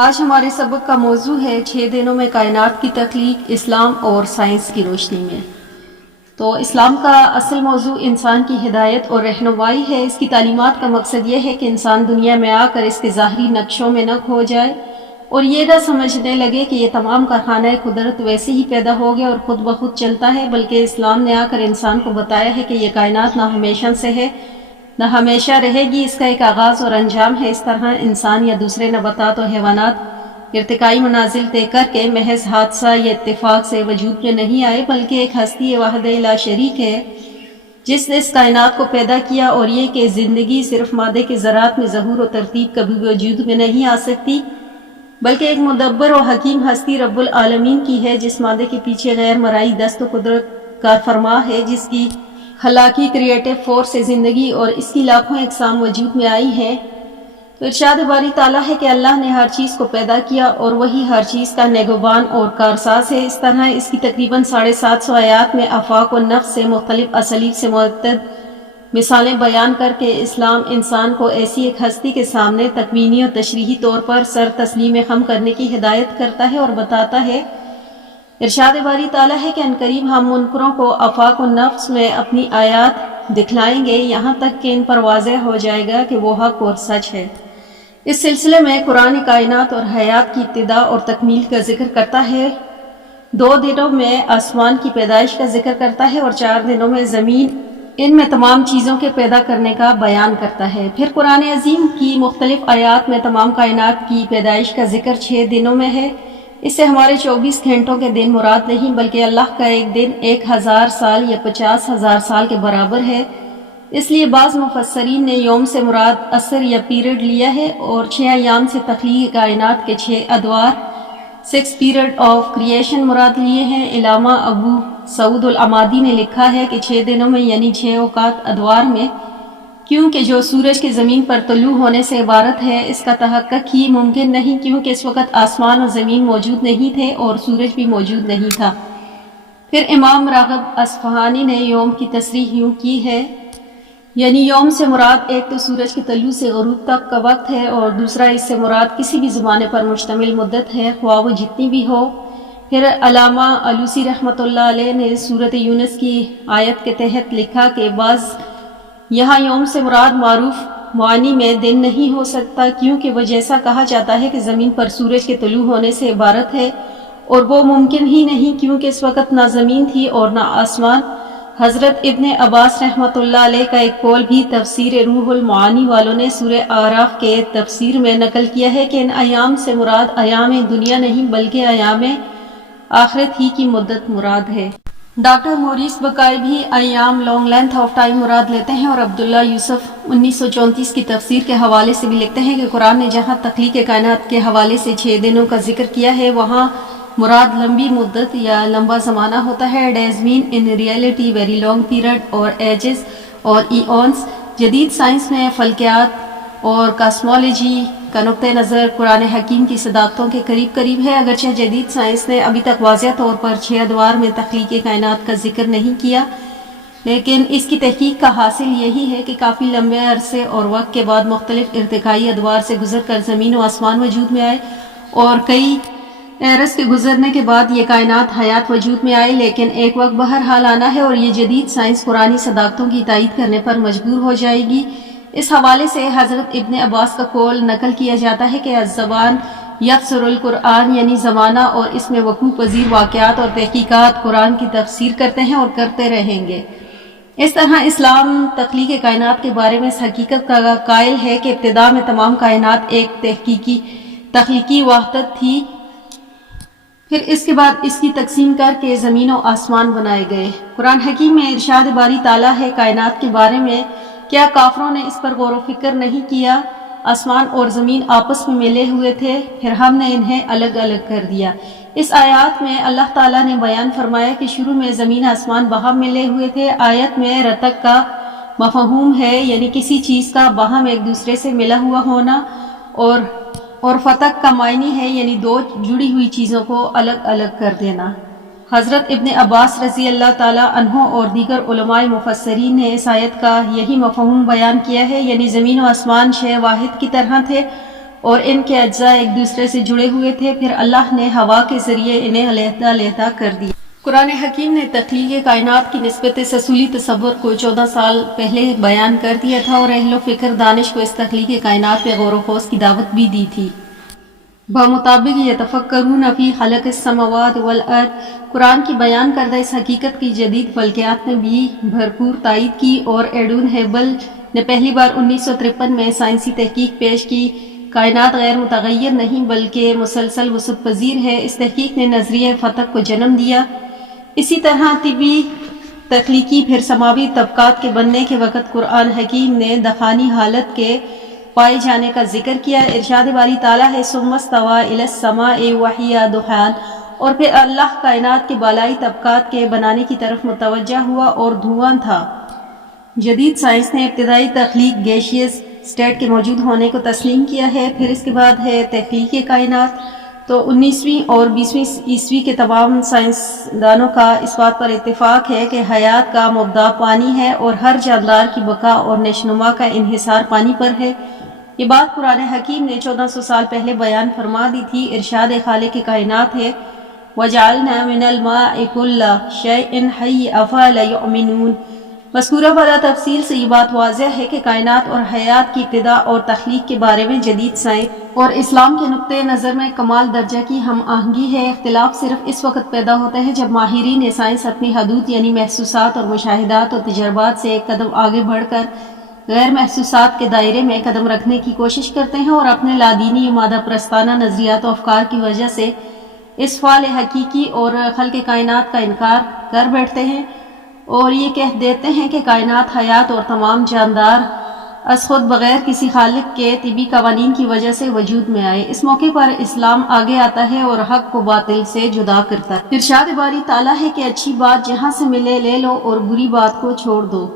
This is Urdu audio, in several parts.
آج ہمارے سبق کا موضوع ہے 6 دنوں میں کائنات کی تخلیق، اسلام اور سائنس کی روشنی میں۔ تو اسلام کا اصل موضوع انسان کی ہدایت اور رہنمائی ہے۔ اس کی تعلیمات کا مقصد یہ ہے کہ انسان دنیا میں آ کر اس کے ظاہری نقشوں میں نہ کھو جائے اور یہ نہ سمجھنے لگے کہ یہ تمام کارخانہ قدرت ویسے ہی پیدا ہو گیا اور خود بخود چلتا ہے، بلکہ اسلام نے آ کر انسان کو بتایا ہے کہ یہ کائنات نہ ہمیشہ سے ہے نہ ہمیشہ رہے گی، اس کا ایک آغاز اور انجام ہے۔ اس طرح انسان یا دوسرے نباتات و حیوانات ارتقائی منازل طے کر کے محض حادثہ یا اتفاق سے وجود میں نہیں آئے، بلکہ ایک ہستی واحد لا شریک ہے جس نے اس کائنات کو پیدا کیا، اور یہ کہ زندگی صرف مادے کے ذرات میں ظہور و ترتیب کبھی وجود میں نہیں آ سکتی، بلکہ ایک مدبر و حکیم ہستی رب العالمین کی ہے، جس مادے کے پیچھے غیر مرئی دست و قدرت کار فرما ہے، جس کی خلاقی کریٹو فورس سے زندگی اور اس کی لاکھوں اقسام وجود میں آئی ہیں۔ تو ارشاد باری تعالیٰ ہے کہ اللہ نے ہر چیز کو پیدا کیا اور وہی ہر چیز کا نگہبان اور کارساز ہے۔ اس طرح اس کی تقریباً 750 آیات میں آفاق و نفس سے مختلف اسالیب سے متعدد مثالیں بیان کر کے اسلام انسان کو ایسی ایک ہستی کے سامنے تکوینی اور تشریحی طور پر سر تسلیم خم کرنے کی ہدایت کرتا ہے اور بتاتا ہے۔ ارشاد باری تعالیٰ ہے کہ عنقریب ہم منکروں کو آفاق و نفس میں اپنی آیات دکھلائیں گے، یہاں تک کہ ان پر واضح ہو جائے گا کہ وہ حق اور سچ ہے۔ اس سلسلے میں قرآن کائنات اور حیات کی ابتدا اور تکمیل کا ذکر کرتا ہے، 2 دنوں میں آسمان کی پیدائش کا ذکر کرتا ہے اور 4 دنوں میں زمین، ان میں تمام چیزوں کے پیدا کرنے کا بیان کرتا ہے۔ پھر قرآن عظیم کی مختلف آیات میں تمام کائنات کی پیدائش کا ذکر 6 دنوں میں ہے۔ اس سے ہمارے 24 گھنٹوں کے دن مراد نہیں، بلکہ اللہ کا ایک دن 1000 سال یا 50,000 سال کے برابر ہے۔ اس لیے بعض مفسرین نے یوم سے مراد عصر یا پیریڈ لیا ہے اور 6 ایام سے تخلیق کائنات کے 6 ادوار 6 پیریڈ آف کریشن مراد لیے ہیں۔ علامہ ابو سعود العمادی نے لکھا ہے کہ 6 دنوں میں یعنی 6 اوقات ادوار میں، کیونکہ جو سورج کے زمین پر طلوع ہونے سے عبارت ہے، اس کا تحقق ہی ممکن نہیں، کیونکہ اس وقت آسمان اور زمین موجود نہیں تھے اور سورج بھی موجود نہیں تھا۔ پھر امام راغب اصفہانی نے یوم کی تصریح یوں کی ہے، یعنی یوم سے مراد ایک تو سورج کے طلوع سے غروب تک کا وقت ہے اور دوسرا اس سے مراد کسی بھی زمانے پر مشتمل مدت ہے، خواہ وہ جتنی بھی ہو۔ پھر علامہ علوسی رحمۃ اللہ علیہ نے سورۃ یونس کی آیت کے تحت لکھا کہ بعض یہاں یوم سے مراد معروف معنی میں دن نہیں ہو سکتا، کیونکہ وہ جیسا کہا جاتا ہے کہ زمین پر سورج کے طلوع ہونے سے عبارت ہے، اور وہ ممکن ہی نہیں، کیونکہ اس وقت نہ زمین تھی اور نہ آسمان۔ حضرت ابن عباس رحمۃ اللہ علیہ کا ایک قول بھی تفسیر روح المعانی والوں نے سورہ اعراف کے تفسیر میں نقل کیا ہے کہ ان ایام سے مراد ایام دنیا نہیں بلکہ ایام آخرت ہی کی مدت مراد ہے۔ ڈاکٹر موریس بقائی بھی ایام لانگ لینتھ آف ٹائم مراد لیتے ہیں، اور عبداللہ یوسف 1934 کی تفسیر کے حوالے سے بھی لکھتے ہیں کہ قرآن نے جہاں تخلیق کائنات کے حوالے سے 6 دنوں کا ذکر کیا ہے، وہاں مراد لمبی مدت یا لمبا زمانہ ہوتا ہے۔ Days mean in reality very long period اور ایجز اور ایونس۔ جدید سائنس میں فلکیات اور کاسمولوجی کا نقطہ نظر قرآن حکیم کی صداقتوں کے قریب قریب ہے، اگرچہ جدید سائنس نے ابھی تک واضح طور پر 6 ادوار میں تخلیق کائنات کا ذکر نہیں کیا، لیکن اس کی تحقیق کا حاصل یہی ہے کہ کافی لمبے عرصے اور وقت کے بعد مختلف ارتقائی ادوار سے گزر کر زمین و آسمان وجود میں آئے، اور کئی ایرس کے گزرنے کے بعد یہ کائنات حیات وجود میں آئے، لیکن ایک وقت بہرحال آنا ہے اور یہ جدید سائنس قرآنی صداقتوں کی تائید کرنے پر مجبور ہو جائے گی۔ اس حوالے سے حضرت ابن عباس کا قول نقل کیا جاتا ہے کہ الزمان یفسر القرآن، یعنی زمانہ اور اس میں وقوع پذیر واقعات اور تحقیقات قرآن کی تفسیر کرتے ہیں اور کرتے رہیں گے۔ اس طرح اسلام تخلیق کائنات کے بارے میں اس حقیقت کا قائل ہے کہ ابتدا میں تمام کائنات ایک تخلیقی وحدت تھی، پھر اس کے بعد اس کی تقسیم کر کے زمین و آسمان بنائے گئے۔ قرآن حکیم میں ارشاد باری تعالیٰ ہے کائنات کے بارے میں، کیا کافروں نے اس پر غور و فکر نہیں کیا؟ آسمان اور زمین آپس میں ملے ہوئے تھے، پھر ہم نے انہیں الگ الگ کر دیا۔ اس آیات میں اللہ تعالیٰ نے بیان فرمایا کہ شروع میں زمین آسمان باہم ملے ہوئے تھے۔ آیت میں رتق کا مفہوم ہے، یعنی کسی چیز کا باہم ایک دوسرے سے ملا ہوا ہونا، اور فتق کا معنی ہے، یعنی 2 جڑی ہوئی چیزوں کو الگ الگ کر دینا۔ حضرت ابن عباس رضی اللہ تعالیٰ عنہ اور دیگر علماء مفسرین نے اس آیت کا یہی مفہوم بیان کیا ہے، یعنی زمین و آسمان شے واحد کی طرح تھے اور ان کے اجزاء ایک دوسرے سے جڑے ہوئے تھے، پھر اللہ نے ہوا کے ذریعے انہیں علیحدہ علیحدہ کر دیا۔ قرآن حکیم نے تخلیق کائنات کی نسبت سسولی تصور کو 14 سال پہلے بیان کر دیا تھا اور اہل و فکر دانش کو اس تخلیق کائنات پہ غور و خوض کی دعوت بھی دی تھی۔ بمطابق یتفکرون فی خلق السماوات والارض، قرآن کی بیان کردہ اس حقیقت کی جدید فلکیات نے بھی بھرپور تائید کی اور ایڈون ہیبل نے پہلی بار 1953 میں سائنسی تحقیق پیش کی۔ کائنات غیر متغیر نہیں بلکہ مسلسل وسعت پذیر ہے۔ اس تحقیق نے نظریہ فتق کو جنم دیا۔ اسی طرح طبی تخلیقی پھر سماوی طبقات کے بننے کے وقت قرآن حکیم نے دخانی حالت کے پائے جانے کا ذکر کیا۔ ارشاد باری تعالیٰ ہے ثم استوى الى السماء وهي دخان، اور پھر اللہ کائنات کے بالائی طبقات کے بنانے کی طرف متوجہ ہوا اور دھواں تھا۔ جدید سائنس نے ابتدائی تخلیق گیشیس اسٹیٹ کے موجود ہونے کو تسلیم کیا ہے۔ پھر اس کے بعد ہے تخلیق کائنات۔ تو 19ویں اور 20ویں عیسوی کے تمام سائنسدانوں کا اس بات پر اتفاق ہے کہ حیات کا مبدا پانی ہے اور ہر جاندار کی بقا اور نشوونما کا انحصار پانی پر ہے۔ یہ بات قرآن حکیم نے 1400 سال پہلے بیان فرما دی تھی۔ ارشاد خالق کائنات ہے وَجَعَلْنَا مِنَ الْمَاءِ كُلَّ شَيْءٍ حَيٍّ أَفَلَا يُؤْمِنُونَ۔ مذکورہ والا تفصیل سے یہ بات واضح ہے کہ کائنات اور حیات کی ابتدا اور تخلیق کے بارے میں جدید سائنس اور اسلام کے نقطۂ نظر میں کمال درجہ کی ہم آہنگی ہے۔ اختلاف صرف اس وقت پیدا ہوتا ہے جب ماہرین سائنس اپنی حدود یعنی محسوسات اور مشاہدات اور تجربات سے ایک قدم آگے بڑھ کر غیر محسوسات کے دائرے میں قدم رکھنے کی کوشش کرتے ہیں اور اپنے لادینی مادہ پرستانہ نظریات و افکار کی وجہ سے اس فعل حقیقی اور خلق کائنات کا انکار کر بیٹھتے ہیں اور یہ کہہ دیتے ہیں کہ کائنات، حیات اور تمام جاندار از خود بغیر کسی خالق کے طبی قوانین کی وجہ سے وجود میں آئے۔ اس موقع پر اسلام آگے آتا ہے اور حق کو باطل سے جدا کرتا ہے۔ ارشاد باری تعالیٰ ہے کہ اچھی بات جہاں سے ملے لے لو اور بری بات کو چھوڑ دو۔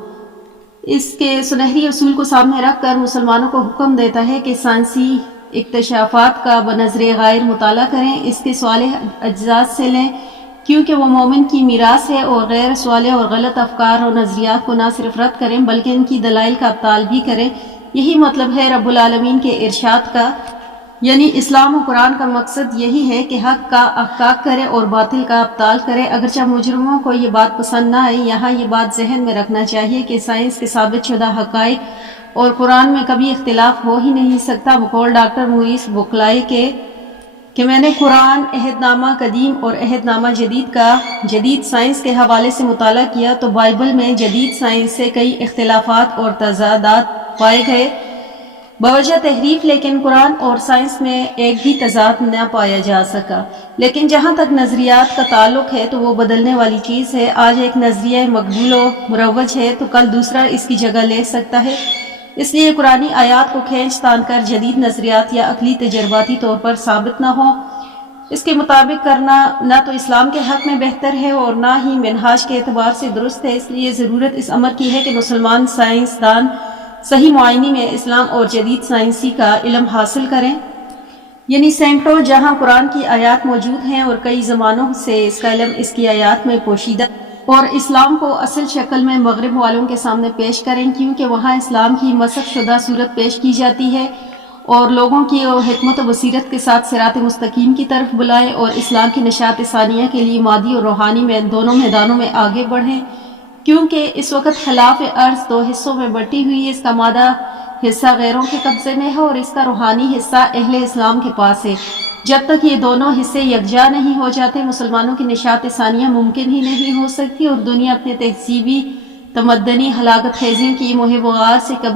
اس کے سنہری اصول کو سامنے رکھ کر مسلمانوں کو حکم دیتا ہے کہ سائنسی اکتشافات کا بنظر غائر مطالعہ کریں، اس کے صالح اجزاء سے لیں کیونکہ وہ مومن کی میراث ہے، اور غیر صالح اور غلط افکار اور نظریات کو نہ صرف رد کریں بلکہ ان کی دلائل کا ابطال بھی کریں۔ یہی مطلب ہے رب العالمین کے ارشاد کا، یعنی اسلام و قرآن کا مقصد یہی ہے کہ حق کا احقاق کرے اور باطل کا ابطال کرے۔ اگرچہ مجرموں کو یہ بات پسند نہ آئے، یہاں یہ بات ذہن میں رکھنا چاہیے کہ سائنس کے ثابت شدہ حقائق اور قرآن میں کبھی اختلاف ہو ہی نہیں سکتا۔ بقول ڈاکٹر موریس بکلائے کہ میں نے قرآن عہد نامہ قدیم اور عہد نامہ جدید کا جدید سائنس کے حوالے سے مطالعہ کیا تو بائبل میں جدید سائنس سے کئی اختلافات اور تضادات پائے گئے بوجہ تحریف، لیکن قرآن اور سائنس میں ایک بھی تضاد نہ پایا جا سکا۔ لیکن جہاں تک نظریات کا تعلق ہے تو وہ بدلنے والی چیز ہے۔ آج ایک نظریہ مقبول و مروج ہے تو کل دوسرا اس کی جگہ لے سکتا ہے۔ اس لیے قرآنی آیات کو کھینچ تان کر جدید نظریات یا عقلی تجرباتی طور پر ثابت نہ ہوں، اس کے مطابق کرنا نہ تو اسلام کے حق میں بہتر ہے اور نہ ہی منہاج کے اعتبار سے درست ہے۔ اس لیے ضرورت اس امر کی ہے کہ مسلمان سائنسدان صحیح معائنی میں اسلام اور جدید سائنسی کا علم حاصل کریں، یعنی سینکڑوں جہاں قرآن کی آیات موجود ہیں اور کئی زمانوں سے اس کا علم اس کی آیات میں پوشیدہ، اور اسلام کو اصل شکل میں مغرب والوں کے سامنے پیش کریں کیونکہ وہاں اسلام کی مسخ شدہ صورت پیش کی جاتی ہے، اور لوگوں کی حکمت و بصیرت کے ساتھ صراط مستقیم کی طرف بلائیں اور اسلام کی نشاط ثانیہ کے لیے مادی اور روحانی میں دونوں میدانوں میں آگے بڑھیں، کیونکہ اس وقت خلاف ارض دو حصوں میں بٹی ہوئی ہے۔ اس کا مادہ حصہ غیروں کے قبضے میں ہے اور اس کا روحانی حصہ اہل اسلام کے پاس ہے۔ جب تک یہ دونوں حصے یکجا نہیں ہو جاتے مسلمانوں کی نشاط ثانیہ ممکن ہی نہیں ہو سکتی، اور دنیا اپنے تہذیبی تمدنی ہلاکت خیزیوں کی مہم و غار سے کبھی